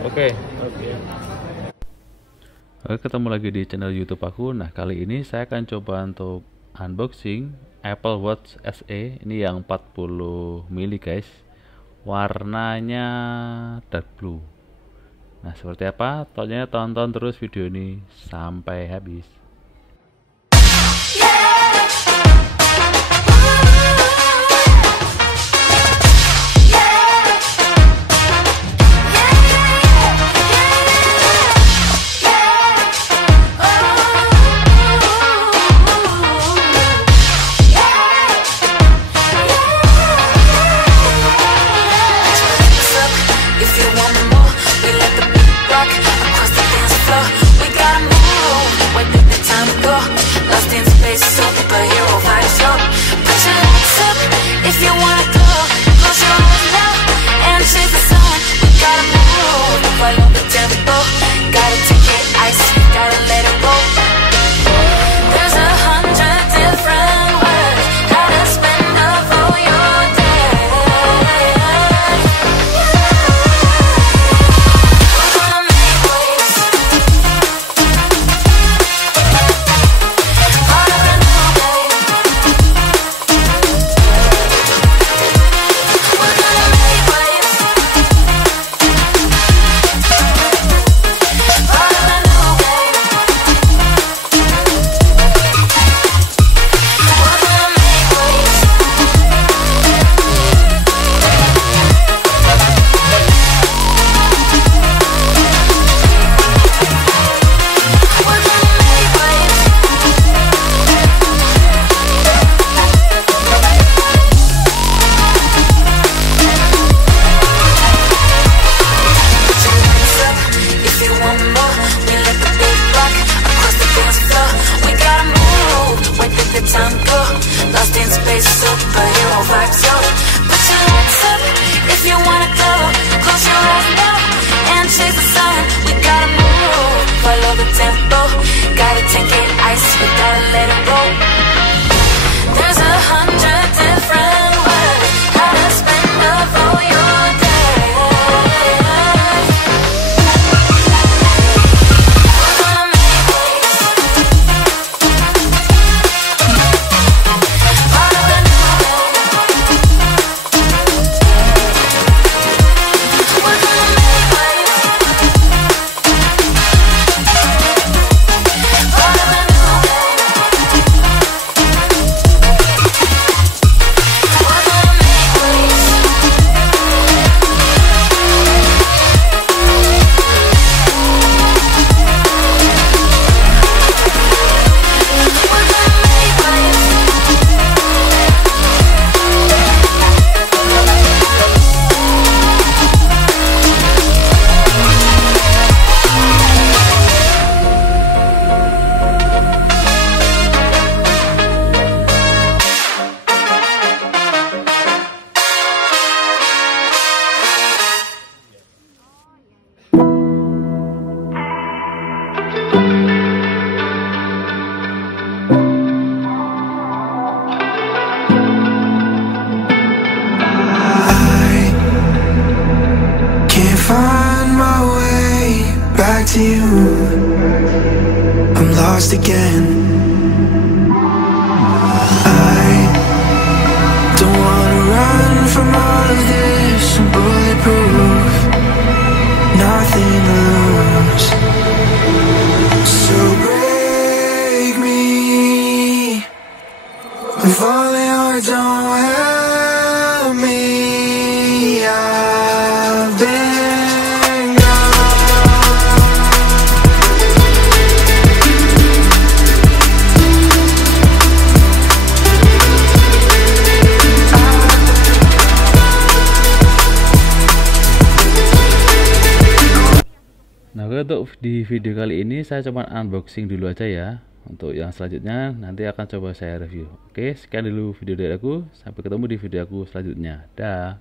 Oke. Oke, ketemu lagi di channel YouTube aku. Nah, kali ini saya akan coba untuk unboxing Apple Watch SE. Ini yang 40 mili guys. Warnanya dark blue. Nah, seperti apa? Tonton terus video ini sampai habis. To you, I'm lost again. I don't wanna run from all of this. I'm bulletproof, nothing to lose. So break me, if only I don't help me. I've been untuk di video kali ini saya cuma unboxing dulu aja ya. Untuk yang selanjutnya nanti akan coba saya review. Oke, sekian dulu video dari aku. Sampai ketemu di video aku selanjutnya. Dah.